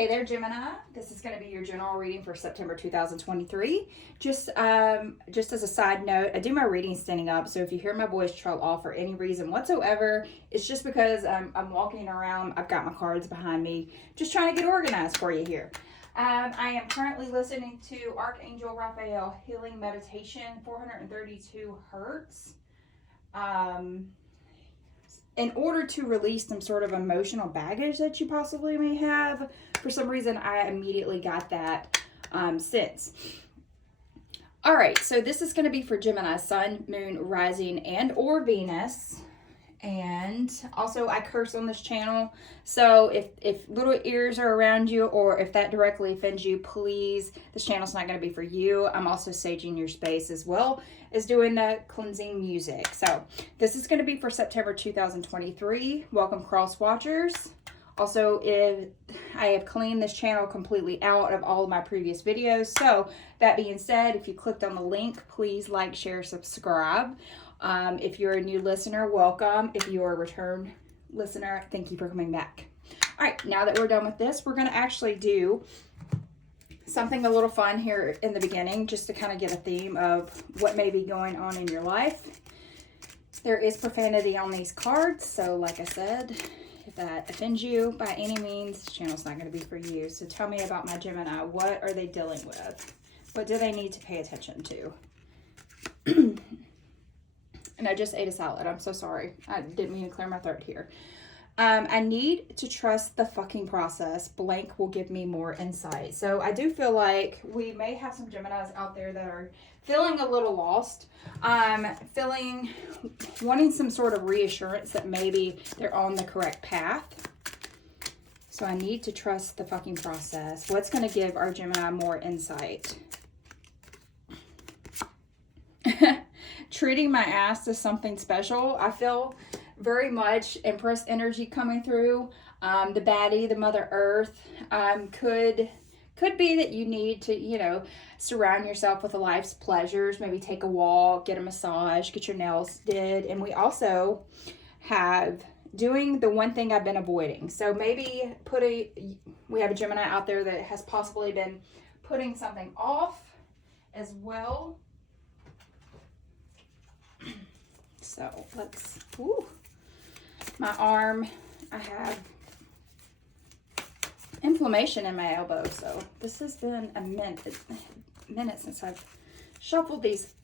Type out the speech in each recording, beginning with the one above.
Hey there, Gemini. This is going to be your general reading for September 2023. Just as a side note, I do my readings standing up, so if you hear my voice trail off for any reason whatsoever, it's just because I'm walking around. I've got my cards behind me, just trying to get organized for you here. I am currently listening to Archangel Raphael Healing Meditation, 432 hertz. In order to release some sort of emotional baggage that you possibly may have. For some reason, I immediately got that sense. All right, so this is going to be for Gemini, Sun, Moon, Rising, and or Venus. And also, I curse on this channel. So if little ears are around you or if that directly offends you, please, this channel's not going to be for you. I'm also saging your space as well as doing the cleansing music. So this is going to be for September 2023. Welcome, cross watchers. Also, if I have cleaned this channel completely out of all of my previous videos. So that being said, if you clicked on the link, please like, share, subscribe. If you're a new listener, welcome. If you're a return listener, thank you for coming back. All right, now that we're done with this, we're going to actually do something a little fun here in the beginning, just to kind of get a theme of what may be going on in your life. There is profanity on these cards, so like I said, if that offends you by any means, the channel's not going to be for you. So tell me about my Gemini. What are they dealing with? What do they need to pay attention to? And I just ate a salad. I'm so sorry. I didn't mean to clear my throat here. I need to trust the fucking process. Blank will give me more insight. So I do feel like we may have some Geminis out there that are feeling a little lost. Wanting some sort of reassurance that maybe they're on the correct path. So I need to trust the fucking process. What's going to give our Gemini more insight? Treating my ass as something special. I feel very much Empress energy coming through. The baddie, the Mother Earth, could be that you need to, surround yourself with a life's pleasures. Maybe take a walk, get a massage, get your nails did. And we also have doing the one thing I've been avoiding. So maybe we have a Gemini out there that has possibly been putting something off as well. So my arm, I have inflammation in my elbow. So this has been a minute since I've shuffled these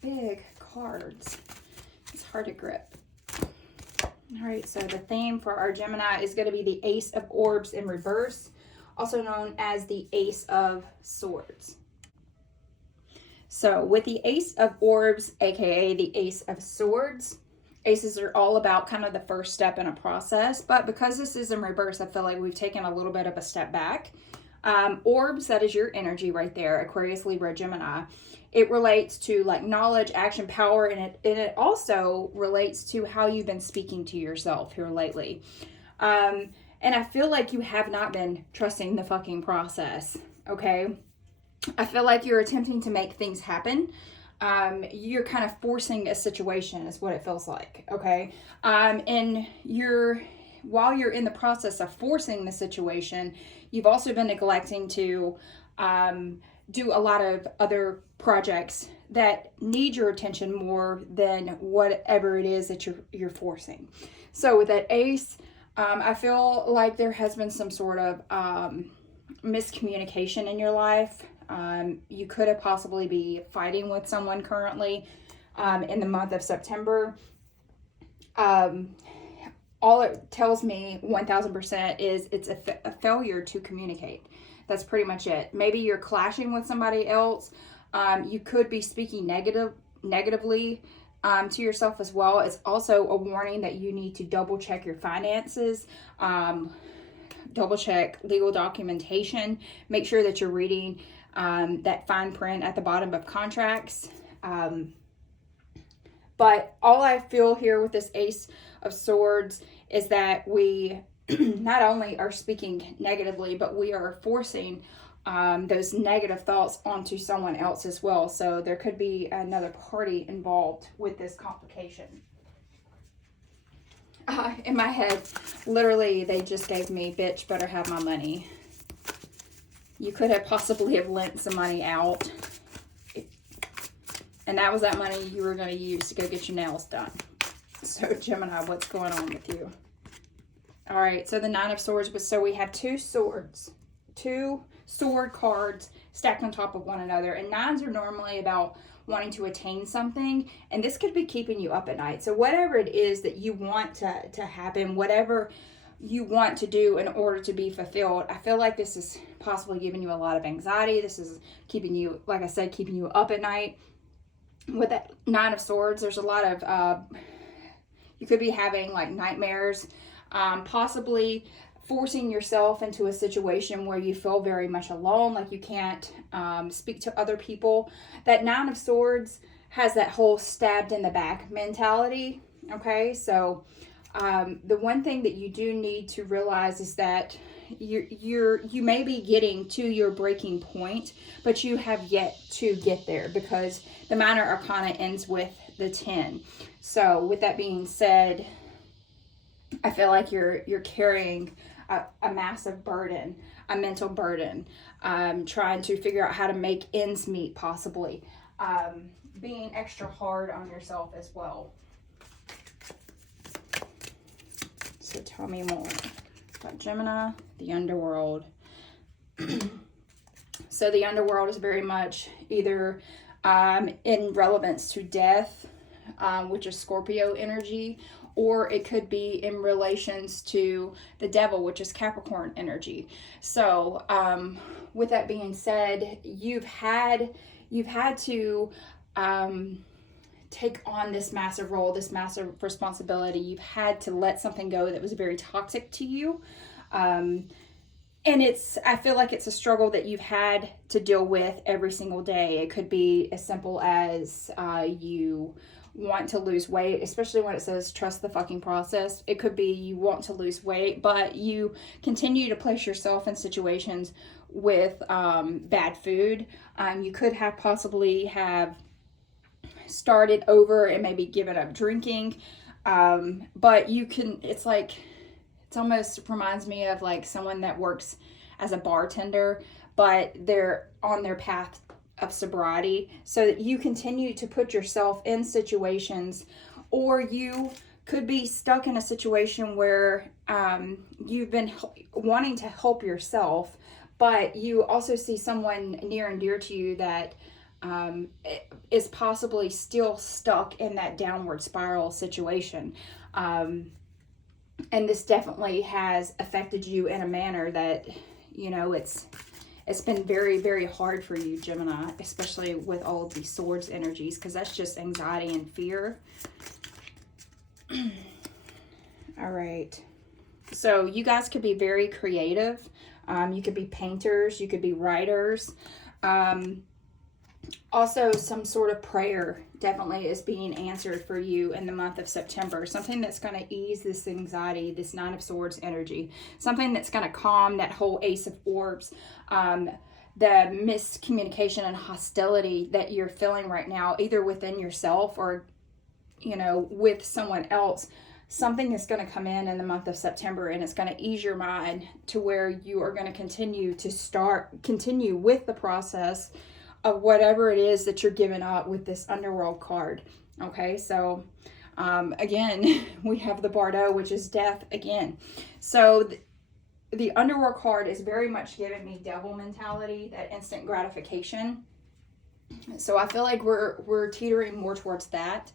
big cards. It's hard to grip. All right, so the theme for our Gemini is going to be the Ace of Orbs in reverse, also known as the Ace of Swords. So with the Ace of Orbs, aka the Ace of Swords, aces are all about kind of the first step in a process. But because this is in reverse, I feel like we've taken a little bit of a step back. Orbs, that is your energy right there, Aquarius, Libra, Gemini. It relates to like knowledge, action, power, and it also relates to how you've been speaking to yourself here lately. And I feel like you have not been trusting the fucking process, okay? I feel like you're attempting to make things happen. You're kind of forcing a situation is what it feels like, okay? And while you're in the process of forcing the situation, you've also been neglecting to do a lot of other projects that need your attention more than whatever it is that you're forcing. So with that ace, I feel like there has been some sort of miscommunication in your life. You could have possibly be fighting with someone currently in the month of September. All it tells me 1000% is it's a failure to communicate. That's pretty much it. Maybe you're clashing with somebody else. You could be speaking negatively to yourself as well. It's also a warning that you need to double check your finances. Double check legal documentation. Make sure that you're reading that fine print at the bottom of contracts. But all I feel here with this Ace of Swords is that we not only are speaking negatively, but we are forcing those negative thoughts onto someone else as well. So there could be another party involved with this complication. In my head, literally, they just gave me, bitch, better have my money. You could have possibly have lent some money out. And that was that money you were going to use to go get your nails done. So Gemini, what's going on with you? All right, so the Nine of Swords, so we have two swords, two sword cards stacked on top of one another. And nines are normally about wanting to attain something, and this could be keeping you up at night. So whatever it is that you want to happen, whatever you want to do in order to be fulfilled, I feel like this is possibly giving you a lot of anxiety. This is keeping you, like I said, keeping you up at night. With that Nine of Swords, there's a lot of, you could be having like nightmares, possibly forcing yourself into a situation where you feel very much alone, like you can't speak to other people. That Nine of Swords has that whole stabbed in the back mentality, okay? So the one thing that you do need to realize is that you may be getting to your breaking point, but you have yet to get there, because the Minor Arcana ends with the 10. So with that being said, I feel like you're carrying a massive burden, a mental burden, trying to figure out how to make ends meet, possibly, being extra hard on yourself as well. So tell me more about Gemini, the underworld. So the underworld is very much either in relevance to death, which is Scorpio energy, or it could be in relations to the devil, which is Capricorn energy. So with that being said, you've had to take on this massive role, this massive responsibility. You've had to let something go that was very toxic to you. And I feel like it's a struggle that you've had to deal with every single day. It could be as simple as you want to lose weight, especially when it says trust the fucking process. It could be you want to lose weight, but you continue to place yourself in situations with bad food. You could have possibly have started over and maybe given up drinking, but you can, it's almost reminds me of like someone that works as a bartender, but they're on their path of sobriety, so that you continue to put yourself in situations, or you could be stuck in a situation where you've been wanting to help yourself, but you also see someone near and dear to you that is possibly still stuck in that downward spiral situation. And this definitely has affected you in a manner that, you know, it's been very, very hard for you, Gemini, especially with all of these swords energies, because that's just anxiety and fear. All right. So you guys could be very creative. You could be painters. You could be writers. Also, some sort of prayer definitely is being answered for you in the month of September. Something that's going to ease this anxiety, this Nine of Swords energy. Something that's going to calm that whole Ace of Orbs, the miscommunication and hostility that you're feeling right now, either within yourself or, you know, with someone else. Something is going to come in the month of September, and it's going to ease your mind to where you are going to continue with the process of whatever it is that you're giving up with this underworld card. Okay, so again, we have the Bardo, which is death again. So the underworld card is very much giving me devil mentality, that instant gratification. So I feel like we're teetering more towards that.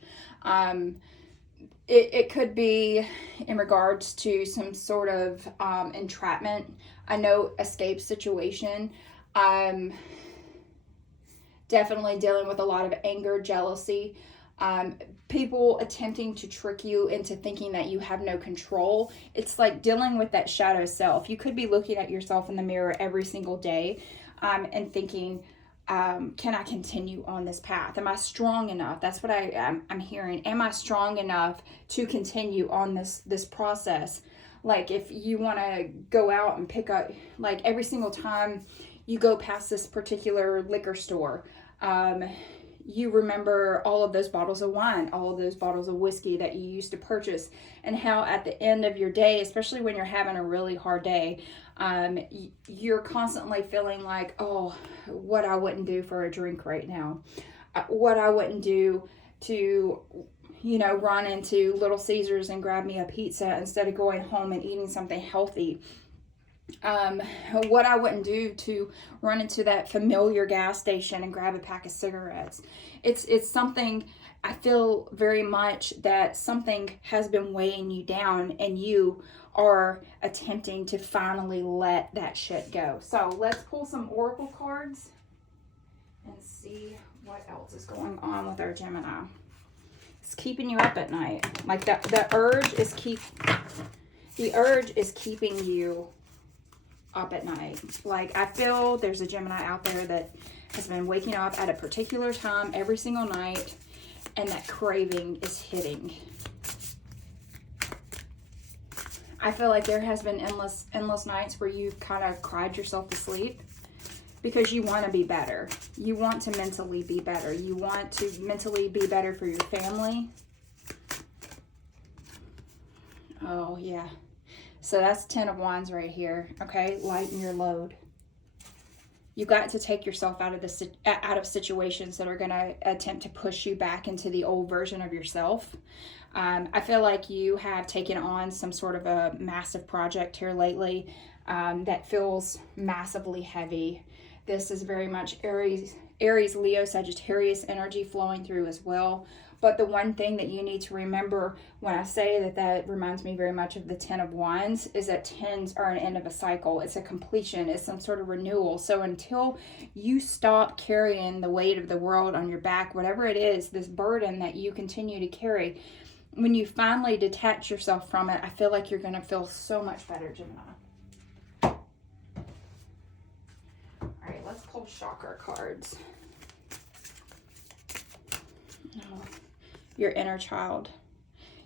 It could be in regards to some sort of entrapment, a no escape situation. Definitely dealing with a lot of anger, jealousy, people attempting to trick you into thinking that you have no control. It's like dealing with that shadow self. You could be looking at yourself in the mirror every single day and thinking, can I continue on this path? Am I strong enough? That's what I'm hearing. Am I strong enough to continue on this process? Like if you want to go out and pick up, like every single time you go past this particular liquor store, you remember all of those bottles of wine, all of those bottles of whiskey that you used to purchase, and how at the end of your day, especially when you're having a really hard day, you're constantly feeling like, oh, what I wouldn't do for a drink right now, what I wouldn't do to, you know, run into Little Caesars and grab me a pizza instead of going home and eating something healthy. What I wouldn't do to run into that familiar gas station and grab a pack of cigarettes. It's something, I feel very much that something has been weighing you down and you are attempting to finally let that shit go. So let's pull some oracle cards and see what else is going on with our Gemini. It's keeping you up at night. Like the urge is keeping you up at night. Like, I feel there's a Gemini out there that has been waking up at a particular time every single night, and that craving is hitting. I feel like there has been endless nights where you've kind of cried yourself to sleep because you want to be better. You want to mentally be better. You want to mentally be better for your family. Oh, yeah. So that's 10 of Wands right here, okay? Lighten your load. You got to take yourself out of situations that are going to attempt to push you back into the old version of yourself. I feel like you have taken on some sort of a massive project here lately that feels massively heavy. This is very much Aries, Leo, Sagittarius energy flowing through as well. But the one thing that you need to remember when I say that reminds me very much of the 10 of Wands is that 10s are an end of a cycle. It's a completion. It's some sort of renewal. So until you stop carrying the weight of the world on your back, whatever it is, this burden that you continue to carry, when you finally detach yourself from it, I feel like you're going to feel so much better, Gemini. All right, let's pull chakra cards. Oh. Your inner child.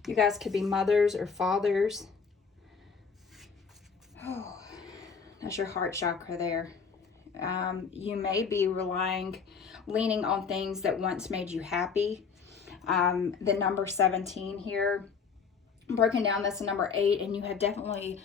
You guys could be mothers or fathers. Oh, that's your heart chakra there. You may be leaning on things that once made you happy. The number 17 here, broken down, that's the number 8, and you have definitely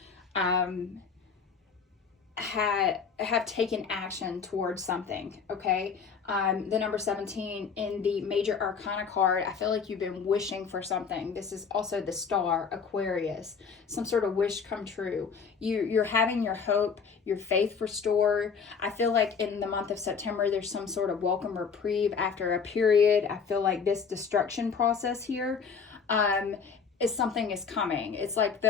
have taken action towards something, okay? The number 17 in the major arcana card, I feel like you've been wishing for something. This is also the star, Aquarius, some sort of wish come true. You're having your hope, your faith restored. I feel like in the month of September, there's some sort of welcome reprieve after a period. I feel like this destruction process here is something is coming. It's like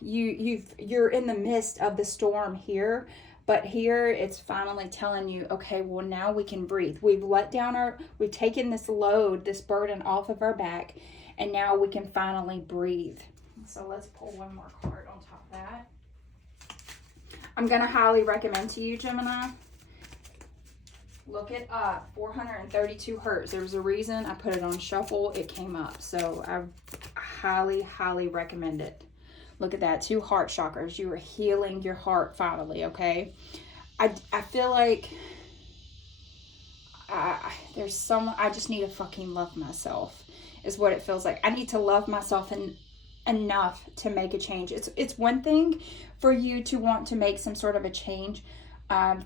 you're in the midst of the storm here, but here it's finally telling you, okay, well, now we can breathe. We've taken this load, this burden off of our back, and now we can finally breathe. So let's pull one more card on top of that. I'm going to highly recommend to you, Gemini, look it up, 432 hertz. There was a reason I put it on shuffle. It came up. So I highly, highly recommend it. Look at that, 2 heart chakras. You are healing your heart finally, okay? I feel like I just need to fucking love myself is what it feels like. I need to love myself enough to make a change. It's one thing for you to want to make some sort of a change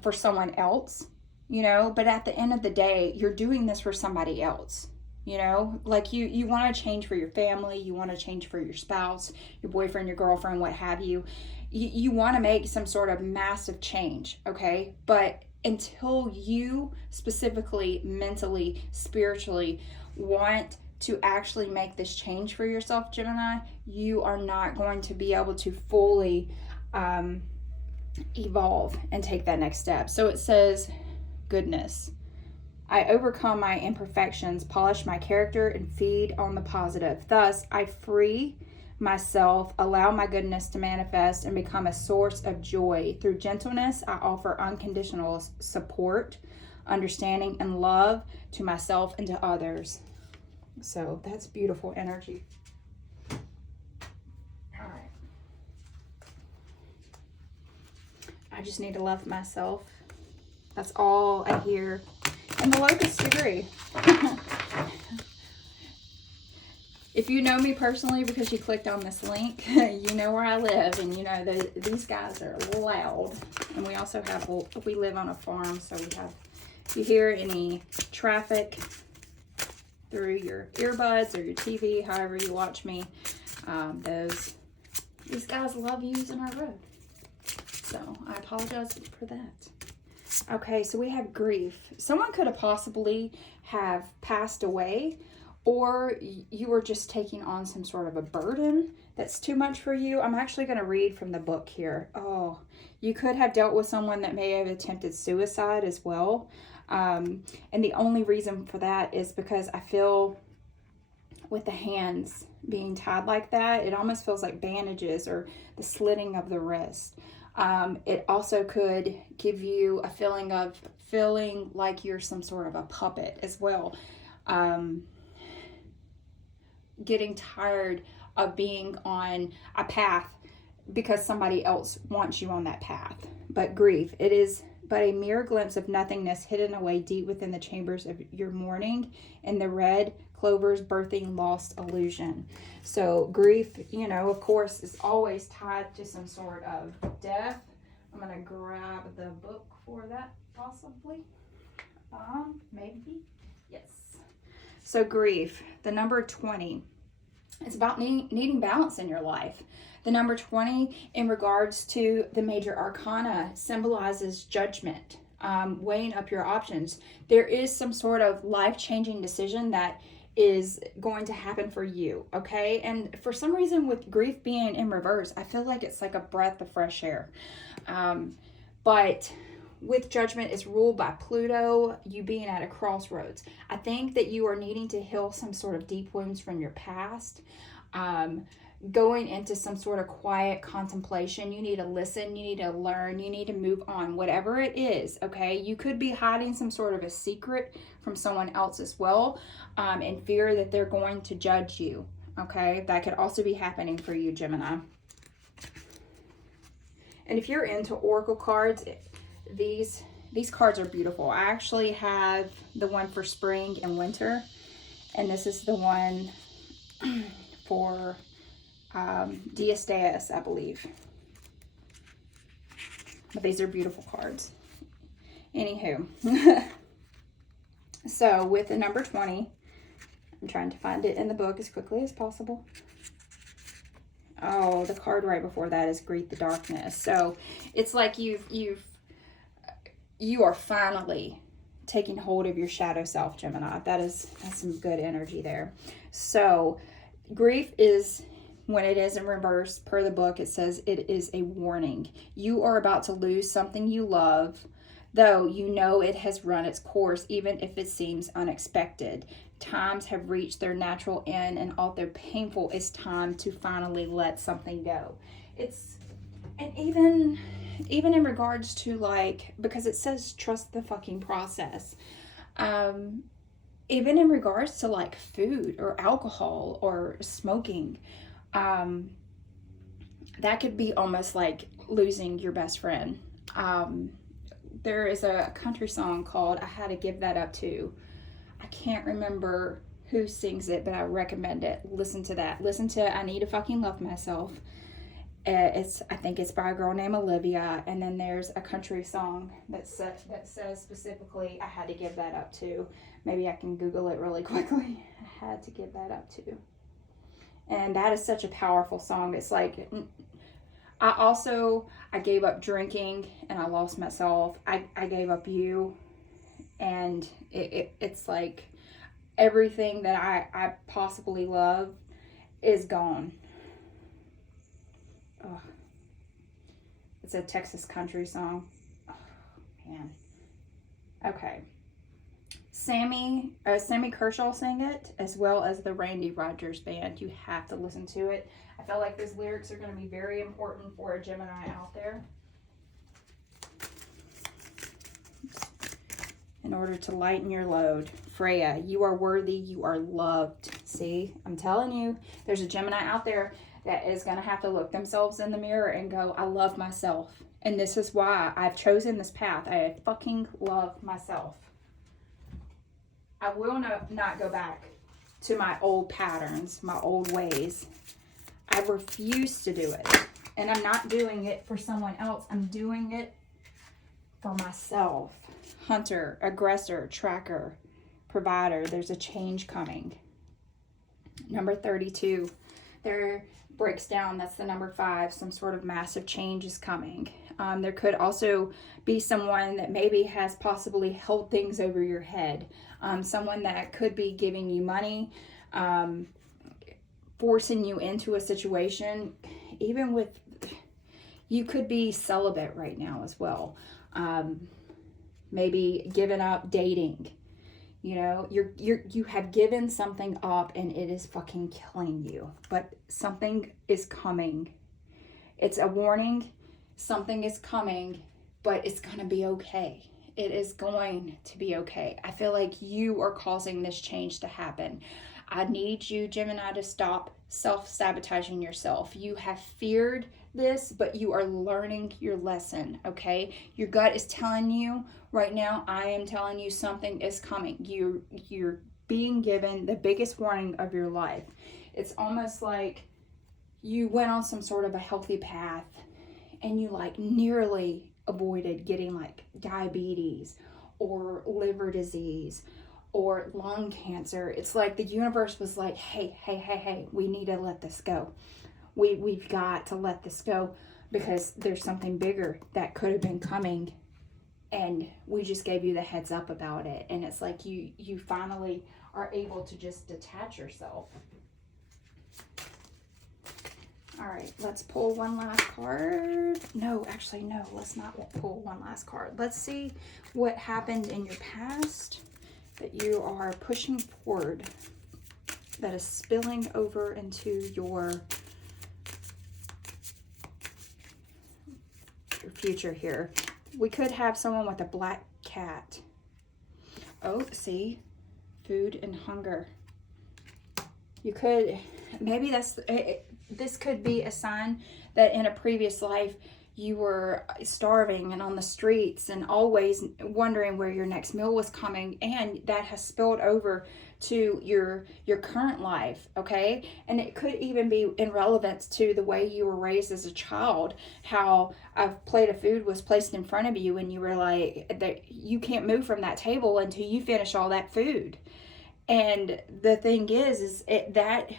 for someone else, you know, but at the end of the day, you're doing this for somebody else. You know, like you want to change for your family, you want to change for your spouse, your boyfriend, your girlfriend, what have you. You want to make some sort of massive change, okay? But until you specifically, mentally, spiritually want to actually make this change for yourself, Gemini, you are not going to be able to fully evolve and take that next step. So it says, goodness. I overcome my imperfections, polish my character, and feed on the positive. Thus, I free myself, allow my goodness to manifest, and become a source of joy. Through gentleness, I offer unconditional support, understanding, and love to myself and to others. So that's beautiful energy. All right. I just need to love myself. That's all I hear. and the locust agree. If you know me personally because you clicked on this link, you know where I live, and you know these guys are loud. And we also have, we live on a farm, so we have, if you hear any traffic through your earbuds or your TV, however you watch me, these guys love using our road. So I apologize for that. Okay, so we have grief. Someone could have possibly have passed away, or you were just taking on some sort of a burden that's too much for you. I'm actually going to read from the book here. Oh, you could have dealt with someone that may have attempted suicide as well. And the only reason for that is because I feel with the hands being tied like that, it almost feels like bandages or the slitting of the wrist. It also could give you a feeling of feeling like you're some sort of a puppet as well. Getting tired of being on a path because somebody else wants you on that path. But grief, it is but a mere glimpse of nothingness hidden away deep within the chambers of your mourning, and the red clovers birthing lost illusion. So grief, you know, of course, is always tied to some sort of death. I'm going to grab the book for that, possibly. Maybe. Yes. So grief, the number 20. It's about needing balance in your life. The number 20, in regards to the major arcana, symbolizes judgment, weighing up your options. There is some sort of life-changing decision that is going to happen for you, okay? And for some reason, with grief being in reverse, I feel like it's like a breath of fresh air. But with judgment, it's ruled by Pluto, you being at a crossroads. I think that you are needing to heal some sort of deep wounds from your past. Going into some sort of quiet contemplation. You need to listen, you need to learn, you need to move on, whatever it is, okay? You could be hiding some sort of a secret from someone else as well, in fear that they're going to judge you, okay? That could also be happening for you, Gemini. And if you're into oracle cards, these cards are beautiful. I actually have the one for spring and winter, and this is the one for Diastaeus, I believe. But these are beautiful cards. Anywho. So with the number 20, I'm trying to find it in the book as quickly as possible. Oh, the card right before that is Greet the Darkness. So it's like you are finally taking hold of your shadow self, Gemini. That's some good energy there. So grief is, when it is in reverse, per the book, it says it is a warning. You are about to lose something you love, though you know it has run its course, even if it seems unexpected. Times have reached their natural end, and although painful, it's time to finally let something go. And even in regards to, like, because it says trust the fucking process. Even in regards to like food or alcohol or smoking, that could be almost like losing your best friend. There is a country song called I Had to Give That Up To. I can't remember who sings it, but I recommend it. Listen to that. Listen to I Need to Fucking Love Myself. I think it's by a girl named Olivia. And then there's a country song that says specifically I had to give that up to. Maybe I can Google it really quickly. I had to give that up to. And that is such a powerful song. It's like, I gave up drinking and I lost myself. I gave up you. And it's like everything that I possibly love is gone. Oh, it's a Texas country song. Oh, man. Okay. Sammy Kershaw sang it, as well as the Randy Rogers Band. You have to listen to it. I feel like those lyrics are going to be very important for a Gemini out there. In order to lighten your load. Freya, you are worthy, you are loved. See, I'm telling you, there's a Gemini out there that is going to have to look themselves in the mirror and go, I love myself. And this is why I've chosen this path. I fucking love myself. I will not go back to my old patterns, my old ways. I refuse to do it. And I'm not doing it for someone else. I'm doing it for myself. Hunter, aggressor, tracker, provider. There's a change coming. Number 32. There breaks down. That's the number 5. Some sort of massive change is coming. There could also be someone that maybe has possibly held things over your head. Someone that could be giving you money, forcing you into a situation. Even with, you could be celibate right now as well. Maybe giving up dating. You know, you have given something up and it is fucking killing you. But something is coming. It's a warning. Something is coming, but it's going to be okay. It is going to be okay. I feel like you are causing this change to happen. I need you, Gemini, to stop self-sabotaging yourself. You have feared this, but you are learning your lesson, okay? Your gut is telling you right now, I am telling you something is coming. You're being given the biggest warning of your life. It's almost like you went on some sort of a healthy path and you like nearly avoided getting like diabetes or liver disease or lung cancer. It's like the universe was like, hey, we need to let this go. We've got to let this go because there's something bigger that could have been coming, and we just gave you the heads up about it. And it's like you finally are able to just detach yourself. All right, let's pull one last card. No, actually, no, let's not pull one last card. Let's see what happened in your past that you are pushing forward that is spilling over into your future here. We could have someone with a black cat. Oh, see, food and hunger. You could, maybe this could be a sign that in a previous life you were starving and on the streets and always wondering where your next meal was coming, and that has spilled over to your current life, okay? And it could even be in relevance to the way you were raised as a child, how a plate of food was placed in front of you and you were like, that you can't move from that table until you finish all that food. And the thing is that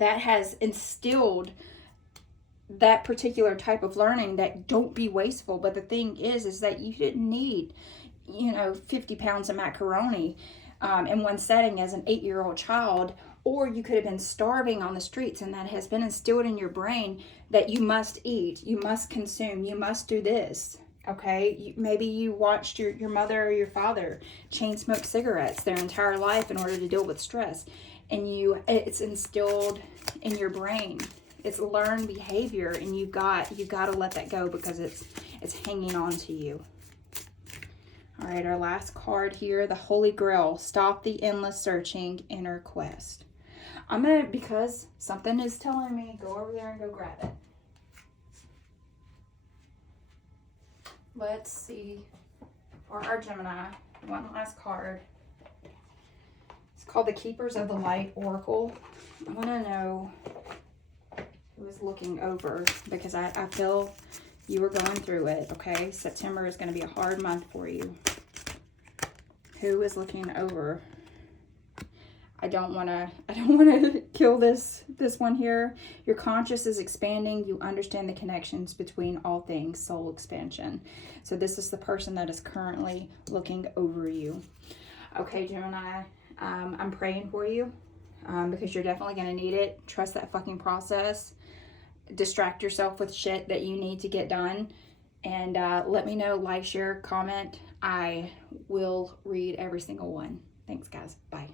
has instilled that particular type of learning, that don't be wasteful. But the thing is that you didn't need, 50 pounds of macaroni in one setting as an 8-year-old child, or you could have been starving on the streets, and that has been instilled in your brain that you must eat, you must consume, you must do this. Okay, maybe you watched your mother or your father chain smoke cigarettes their entire life in order to deal with stress, and it's instilled in your brain. It's learned behavior, and you got to let that go because it's hanging on to you. All right, our last card here, the Holy Grail. Stop the endless searching, inner quest. Because something is telling me, go over there and go grab it. Let's see, for our Gemini, one last card. It's called the Keepers of the Light Oracle. I want to know who is looking over, because I feel you are going through it, okay? September is going to be a hard month for you. Who is looking over? I don't want to kill this one here. Your conscious is expanding. You understand the connections between all things, soul expansion. So this is the person that is currently looking over you. Okay, Gemini, I'm praying for you because you're definitely going to need it. Trust that fucking process. Distract yourself with shit that you need to get done. And let me know, like, share, comment. I will read every single one. Thanks, guys. Bye.